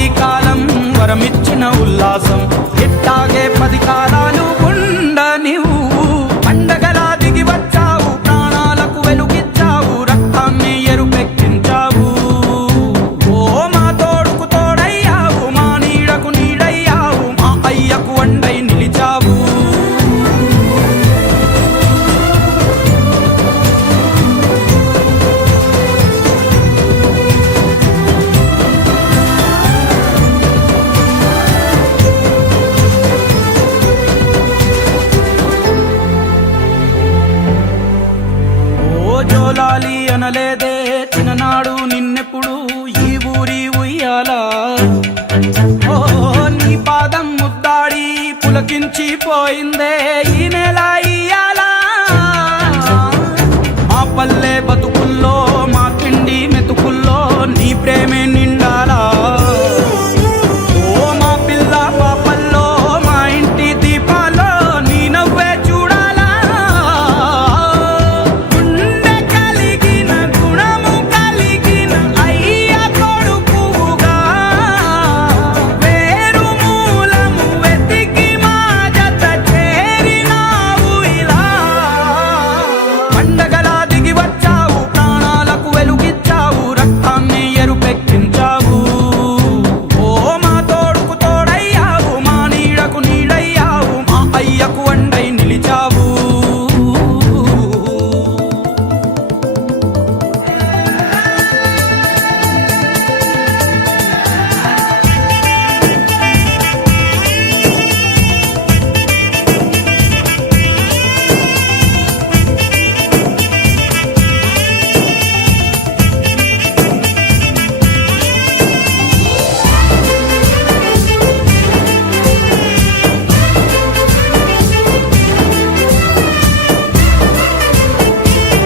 ఈ కాలం వరమిచ్చిన ఉల్లాసం ఇట్టాగే 10 కాలాలు ఉండనివ్వు. పండగలా దిగి వచ్చావు, ప్రాణాలకు వెలుగిచ్చావు, రక్తాన్ని ఎరుపెక్కించావు. ఓ మా తోడుకు తోడయ్యావు, మా నీడకు నీడయ్యావు, మా అయ్యకు అండై నిలిచావు. జోలాలి అనలేదే చిన్ననాడు నిన్నెప్పుడు ఈ ఊరి ఉయ్యాలా. ఓ నీ పాదం ముద్దాడి పులకించిపోయిందే ఈ నెల ఇయ్యాలా. మా పల్లె బతుకుల్లో, మా తిండి మెతుకుల్లో నీ ప్రేమే నిండి